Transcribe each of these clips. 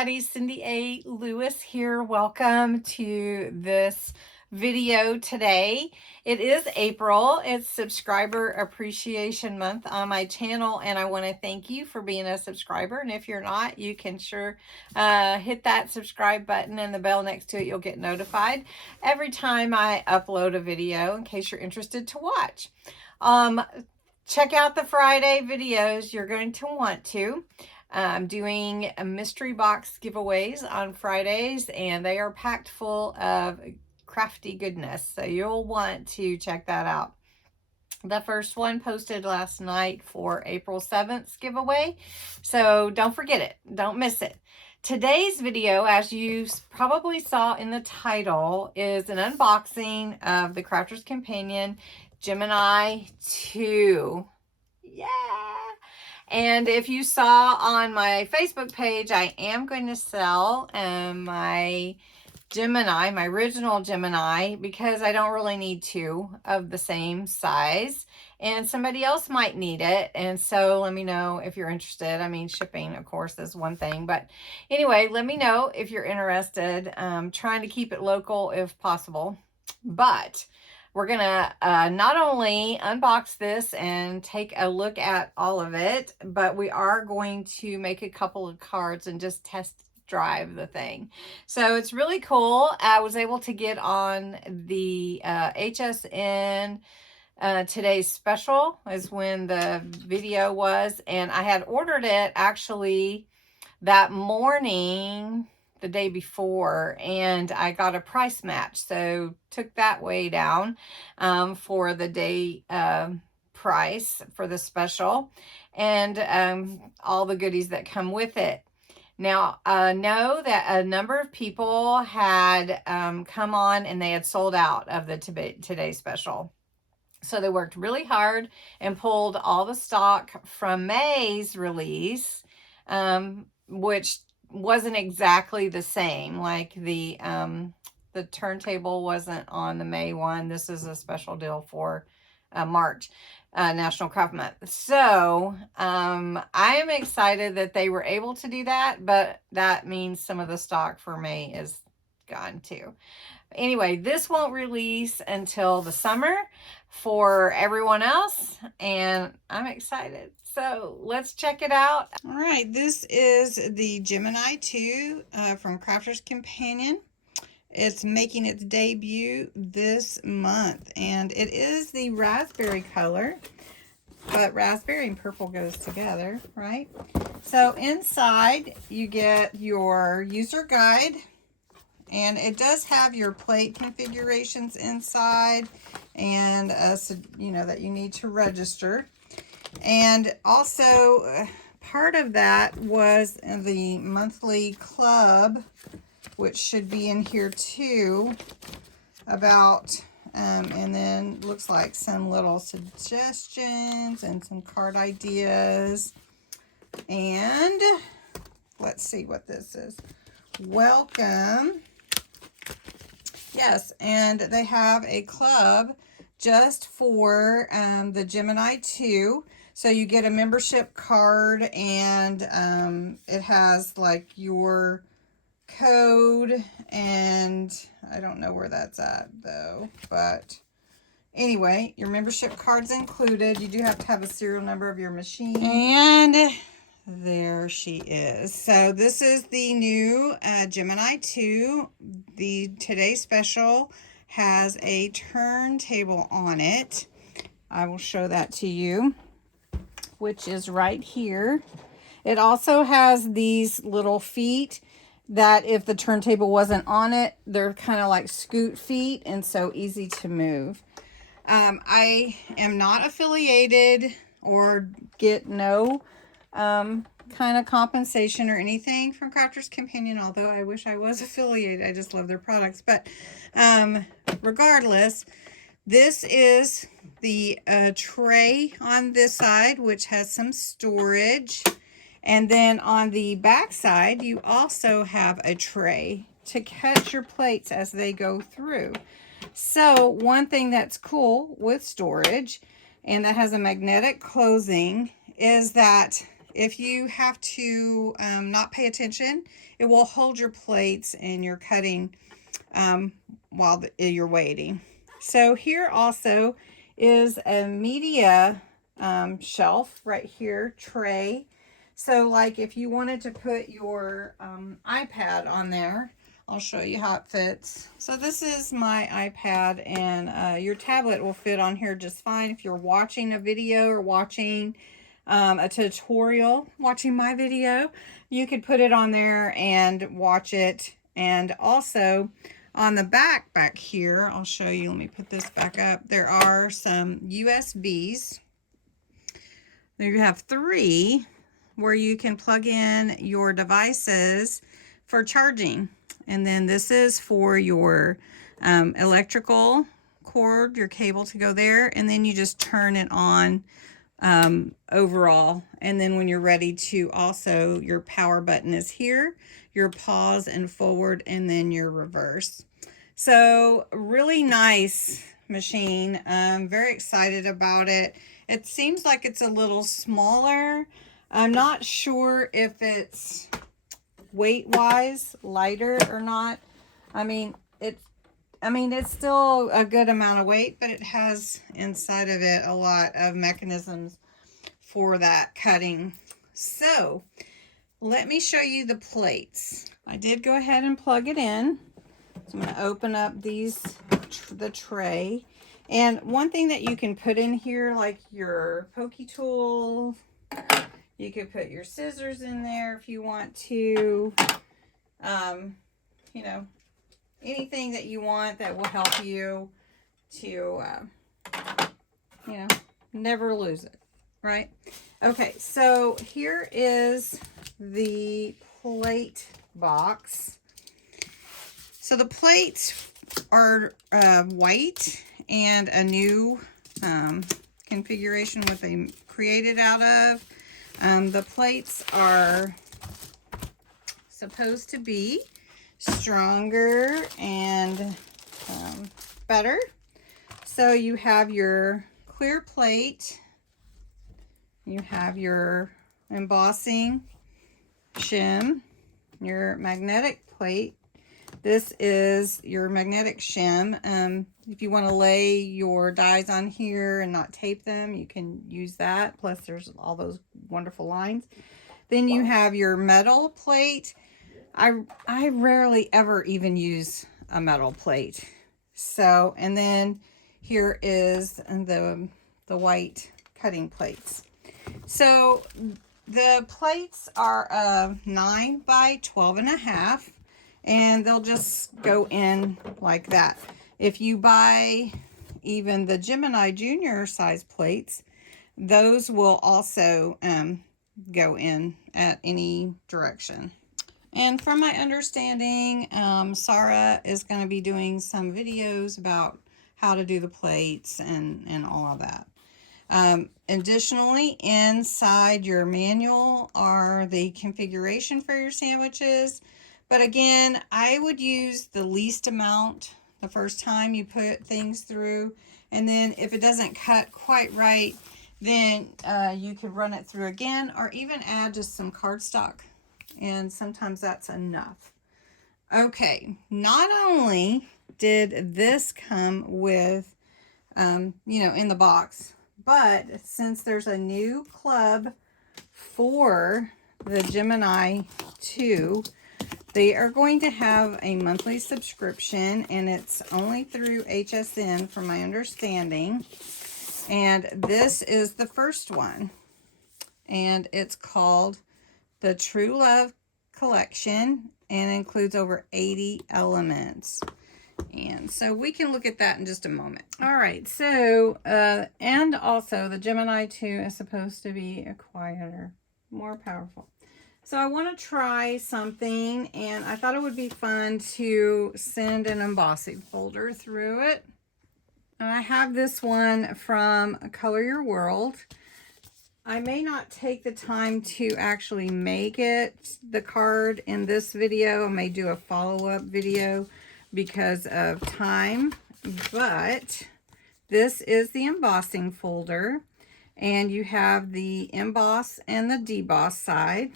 everybody, Cindy A. Lewis here. Welcome to this video today. It is April. It's Subscriber Appreciation Month on my channel, and I want to thank you for being a subscriber. And if you're not, you can sure hit that subscribe button and the bell next to it. You'll get notified every time I upload a video in case you're interested to watch. Check out the Friday videos. You're going to want to. I'm doing a mystery box giveaways on Fridays, and they are packed full of crafty goodness, so you'll want to check that out. The first one posted last night for April 7th giveaway, so don't forget it. Don't miss it. Today's video, as you probably saw in the title, is an unboxing of the Crafter's Companion Gemini II. Yeah! And if you saw on my Facebook page, I am going to sell my Gemini, my original Gemini, because I don't really need two of the same size. And somebody else might need it. And so let me know if you're interested. I mean, shipping, of course, is one thing. But anyway, let me know if you're interested. Trying to keep it local if possible. But we're going to not only unbox this and take a look at all of it, but we are going to make a couple of cards and just test drive the thing. So it's really cool. I was able to get on the HSN today's special is when the video was, and I had ordered it actually that morning, the day before, and I got a price match, so took that way down for the day price for the special, and all the goodies that come with it. Now, I know that a number of people had come on and they had sold out of the Today special. So they worked really hard and pulled all the stock from May's release, which wasn't exactly the same. Like the turntable wasn't on the May one. This is a special deal for March. National Craft Month. So I am excited that they were able to do that, but that means some of the stock for May is gone too. Anyway, this won't release until the summer for everyone else, and I'm excited. So let's check it out. All right, this is the Gemini II from Crafter's Companion. It's making its debut this month, and it is the raspberry color, but raspberry and purple goes together, right? So inside you get your user guide, and it does have your plate configurations inside, and so you know that you need to register. And also part of that was the monthly club, which should be in here too, about and then looks like some little suggestions and some card ideas. And let's see what this is. Welcome. Yes, and they have a club just for the Gemini II. So you get a membership card, and it has like your code, and I don't know where that's at though, but anyway, your membership card's included. You do have to have a serial number of your machine, and there she is. So this is the new Gemini II. The Today special has a turntable on it. I will show that to you, which is right here. It also has these little feet that if the turntable wasn't on it, they're kind of like scoot feet, and so easy to move. I am not affiliated or get no kind of compensation or anything from Crafter's Companion, although I wish I was affiliated. I just love their products. But regardless, this is the tray on this side, which has some storage. And then on the back side, you also have a tray to catch your plates as they go through. So one thing that's cool with storage, and that has a magnetic closing, is that if you have to not pay attention, it will hold your plates and your cutting while you're waiting. So here also is a media shelf right here, tray. So like if you wanted to put your iPad on there, I'll show you how it fits. So this is my iPad, and your tablet will fit on here just fine if you're watching a video or watching a tutorial, watching my video. You could put it on there and watch it. And also on the back here, I'll show you, let me put this back up. There are some USBs. You have 3 where you can plug in your devices for charging. And then this is for your electrical cord, your cable to go there. And then you just turn it on overall. And then when you're ready to also, your power button is here, your pause and forward, and then your reverse. So really nice machine. I'm very excited about it. It seems like it's a little smaller. I'm not sure if it's weight-wise lighter or not. I mean, it's still a good amount of weight, but it has inside of it a lot of mechanisms for that cutting. So let me show you the plates. I did go ahead and plug it in. So I'm going to open up the tray. And one thing that you can put in here, like your pokey tool, you could put your scissors in there if you want to, you know, anything that you want that will help you to, you know, never lose it, right? Okay, so here is the plate box. So the plates are white and a new configuration what they created out of. The plates are supposed to be stronger and better. So you have your clear plate, you have your embossing shim, your magnetic plate. This is your magnetic shim. If you want to lay your dies on here and not tape them, you can use that. Plus there's all those wonderful lines. Then you have your metal plate. I rarely ever even use a metal plate. So, and then here is the white cutting plates. So the plates are 9 by 12.5, and they'll just go in like that. If you buy even the Gemini Junior size plates, those will also go in at any direction. And from my understanding, Sara is going to be doing some videos about how to do the plates and all of that. Additionally, inside your manual are the configuration for your sandwiches. But again, I would use the least amount the first time you put things through. And then if it doesn't cut quite right, then you could run it through again, or even add just some cardstock. And sometimes that's enough. Okay, not only did this come with, you know, in the box, but since there's a new club for the Gemini II, they are going to have a monthly subscription, and it's only through HSN from my understanding. And this is the first one, and it's called the True Love Collection, and includes over 80 elements. And so we can look at that in just a moment. All right, so and also the Gemini 2 is supposed to be a quieter, more powerful. So I want to try something, and I thought it would be fun to send an embossing folder through it. And I have this one from Color Your World. I may not take the time to actually make it, the card, in this video. I may do a follow-up video because of time, but this is the embossing folder, and you have the emboss and the deboss side.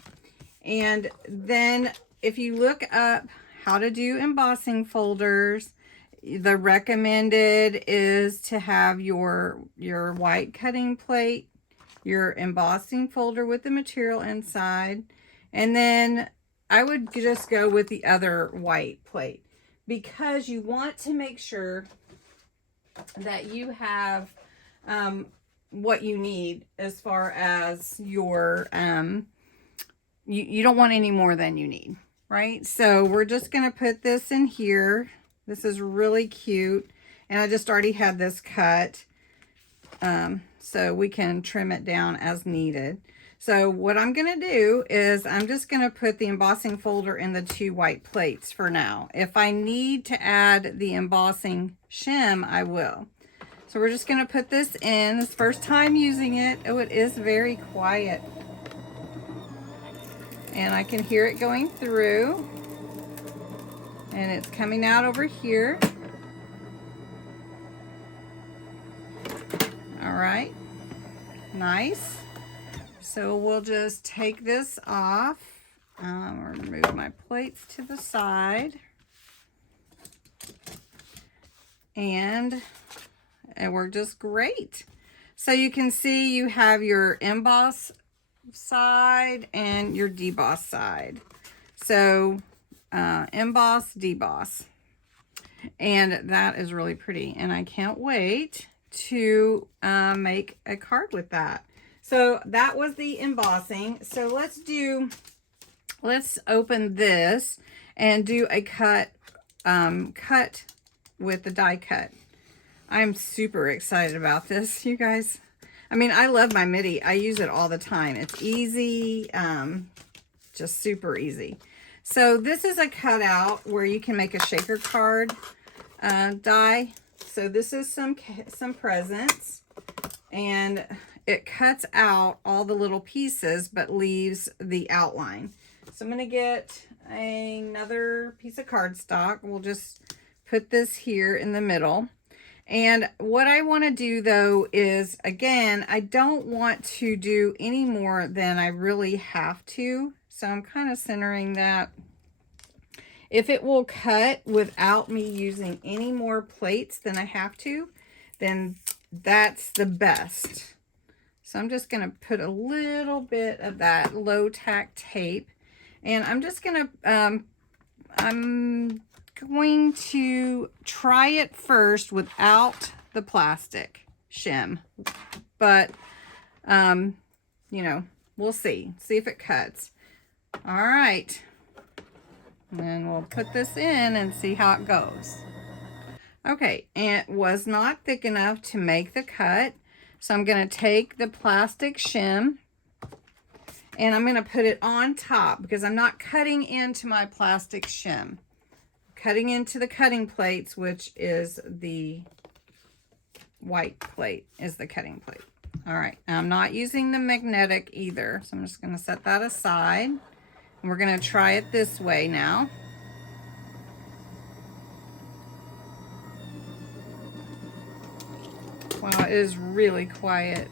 And then if you look up how to do embossing folders, the recommended is to have your white cutting plate, your embossing folder with the material inside, and then I would just go with the other white plate, because you want to make sure that you have what you need as far as your you don't want any more than you need, right? So we're just going to put this in here. This is really cute, and I just already had this cut, so we can trim it down as needed. So what I'm going to do is I'm just going to put the embossing folder in the 2 white plates for now. If I need to add the embossing shim, I will. So we're just going to put this in. This first time using it. Oh, it is very quiet. And I can hear it going through. And it's coming out over here. All right. Nice. So we'll just take this off. Remove my plates to the side. And it worked just great. So you can see you have your emboss side and your deboss side. So emboss, deboss. And that is really pretty. And I can't wait to make a card with that. So that was the embossing. So let's open this and do a cut with the die cut. I'm super excited about this, you guys. I mean, I love my MIDI. I use it all the time. It's easy, just super easy. So this is a cutout where you can make a shaker card die. So this is some presents, and it cuts out all the little pieces but leaves the outline. So I'm going to get another piece of cardstock. We'll just put this here in the middle. And what I want to do though is, again, I don't want to do any more than I really have to. So I'm kind of centering that. If it will cut without me using any more plates than I have to, then that's the best. So I'm just going to put a little bit of that low tack tape, and I'm just going to, I'm going to try it first without the plastic shim, but you know, we'll see if it cuts. All right, and then we'll put this in and see how it goes. Okay, and it was not thick enough to make the cut, so I'm going to take the plastic shim and I'm going to put it on top, because I'm not cutting into my plastic shim. Cutting into the cutting plates, which is the white plate, is the cutting plate. All right, I'm not using the magnetic either, so I'm just going to set that aside. And we're going to try it this way now. Wow, it is really quiet.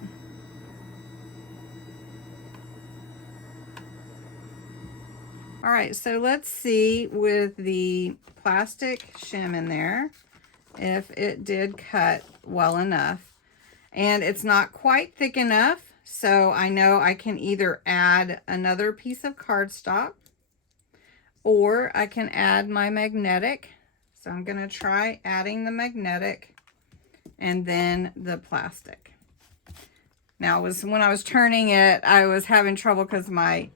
All right, so let's see with the plastic shim in there if it did cut well enough. And it's not quite thick enough, so I know I can either add another piece of cardstock or I can add my magnetic. So I'm going to try adding the magnetic and then the plastic. Now, when I was turning it, I was having trouble because my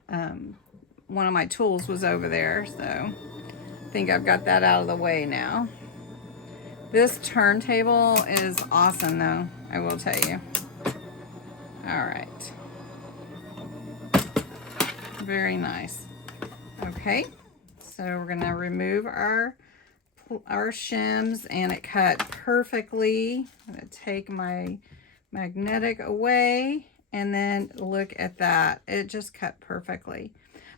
one of my tools was over there, so I think I've got that out of the way now. This turntable is awesome though, I will tell you. All right. Very nice. Okay, so we're gonna remove our shims, and it cut perfectly. I'm gonna take my magnetic away, and then look at that. It just cut perfectly.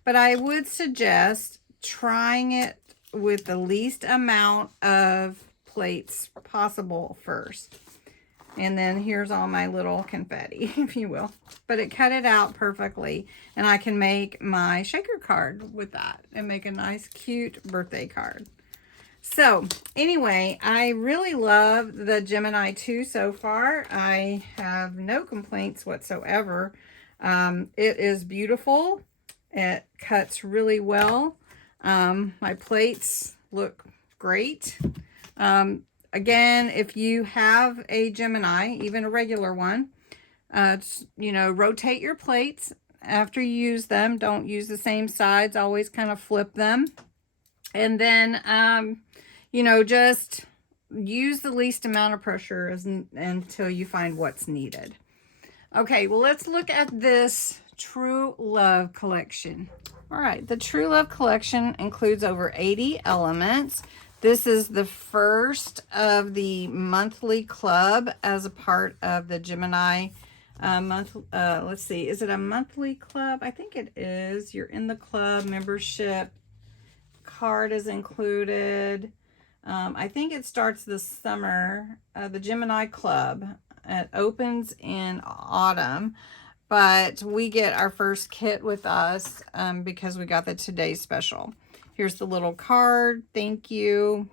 But I would suggest trying it with the least amount of plates possible first. And then here's all my little confetti, if you will. But it cut it out perfectly. And I can make my shaker card with that and make a nice, cute birthday card. So anyway, I really love the Gemini II so far. I have no complaints whatsoever. It is beautiful. It cuts really well. My plates look great. Again, if you have a Gemini, even a regular one, you know, rotate your plates after you use them. Don't use the same sides. Always kind of flip them. And then, you know, just use the least amount of pressure until you find what's needed. Okay, well, let's look at this True Love collection. All right, the True Love collection includes over 80 elements. This is the first of the monthly club as a part of the Gemini month. Let's see, is it a monthly club? I think it is. You're in the club membership. Card is included. I think it starts this summer, the Gemini Club. It opens in autumn, but we get our first kit with us because we got the Today Special. Here's the little card. Thank you.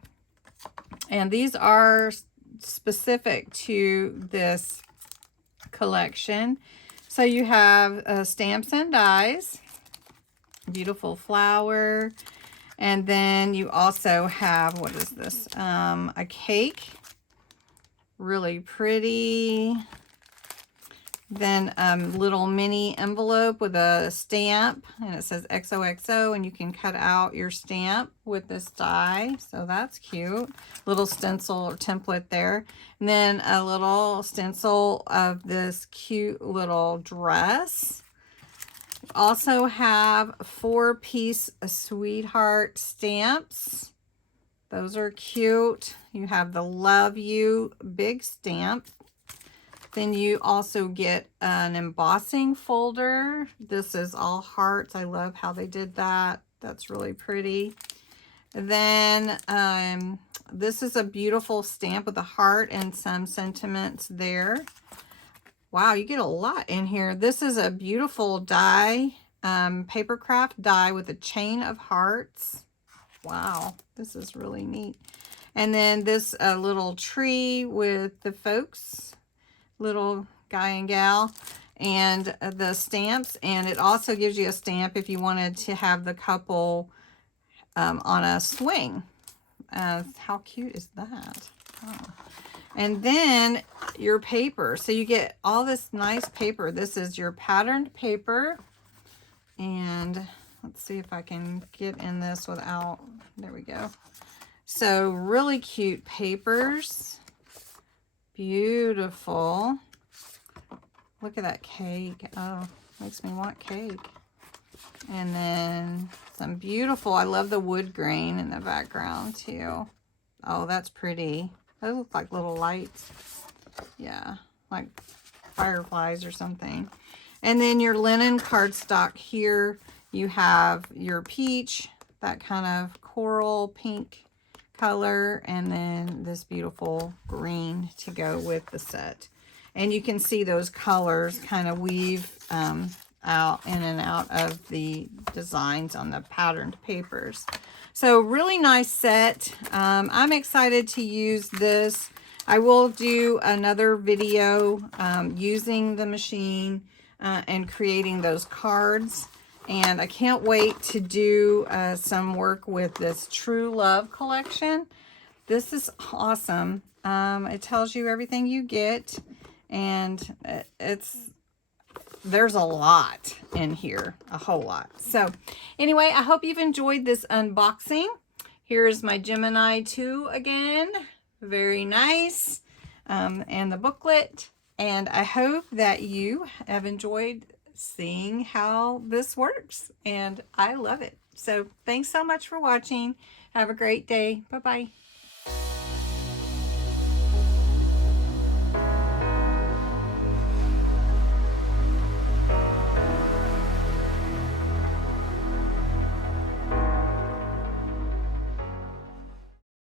And these are specific to this collection. So you have stamps and dies, beautiful flower, and then you also have, what is this? A cake, really pretty. Then little mini envelope with a stamp, and it says XOXO, and you can cut out your stamp with this die, so that's cute. Little stencil or template there. And then a little stencil of this cute little dress. Also have 4-piece sweetheart stamps. Those are cute. You have the Love You big stamp. Then you also get an embossing folder. This is all hearts. I love how they did that. That's really pretty. Then this is a beautiful stamp with a heart and some sentiments there. Wow, you get a lot in here. This is a beautiful die, Papercraft die with a chain of hearts. Wow, this is really neat. And then this little tree with the folks, little guy and gal, and the stamps. And it also gives you a stamp if you wanted to have the couple on a swing. How cute is that? Oh. And then your paper. So you get all this nice paper. This is your patterned paper. And let's see if I can get in this without, there we go. So really cute papers. Beautiful. Look at that cake. Oh, makes me want cake. And then some beautiful, I love the wood grain in the background too. Oh, that's pretty. Those look like little lights. Yeah, like fireflies or something. And then your linen cardstock here. You have your peach, that kind of coral pink color, and then this beautiful green to go with the set. And you can see those colors kind of weave out in and out of the designs on the patterned papers. So really nice set. I'm excited to use this. I will do another video using the machine and creating those cards. And I can't wait to do some work with this True Love collection. This is awesome. It tells you everything you get, and there's a lot in here, a whole lot. So anyway, I hope you've enjoyed this unboxing. Here's my Gemini II again. Very nice. And the booklet. And I hope that you have enjoyed seeing how this works, and I love it. So thanks so much for watching. Have a great day. Bye-bye.